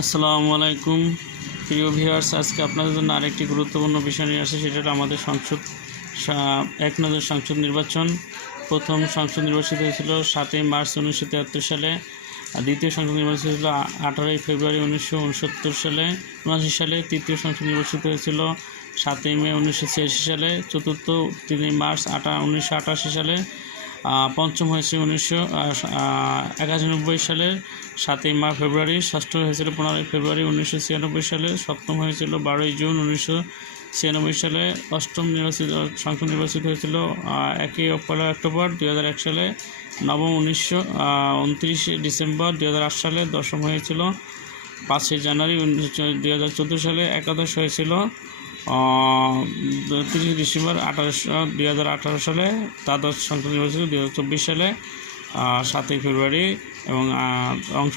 আসসালামু আলাইকুম প্রিয় ভিউয়ার্স, আজকে আপনাদের জন্য আরেকটি গুরুত্বপূর্ণ বিষয় নিয়ে আসে। সেটা হলো আমাদের এক নজর সংসদ নির্বাচন। প্রথম সংসদ নির্বাচিত হয়েছিল 7ই মার্চ 1973 সালে, আর দ্বিতীয় সংসদ নির্বাচিত হয়েছিল 18ই ফেব্রুয়ারি 1969 সালে। তৃতীয় সংসদ নির্বাচিত হয়েছিল 7ই মে 1986 সালে। চতুর্থ 3 মার্চ 1988 সালে। পঞ্চম হয়েছে 1991 সালের 7ই ফেব্রুয়ারি। ষষ্ঠ হয়েছিল 15ই ফেব্রুয়ারি 1996 সালে। সপ্তম হয়েছিল 12ই জুন 1996 সালে। অষ্টম সংসদ নির্বাচিত হয়েছিল 1 অক্টোবর 2001 সালে। নবম 29 ডিসেম্বর 2008 সালে। দশম হয়েছিল 5 জানুয়ারি 2014 সালে। একাদশ হয়েছিল 30 ডিসেম্বর 2018 সালে। দ্বাদশ সংসদ নির্বাচিত 2024 সালে 7ই ফেব্রুয়ারি এবং অংশ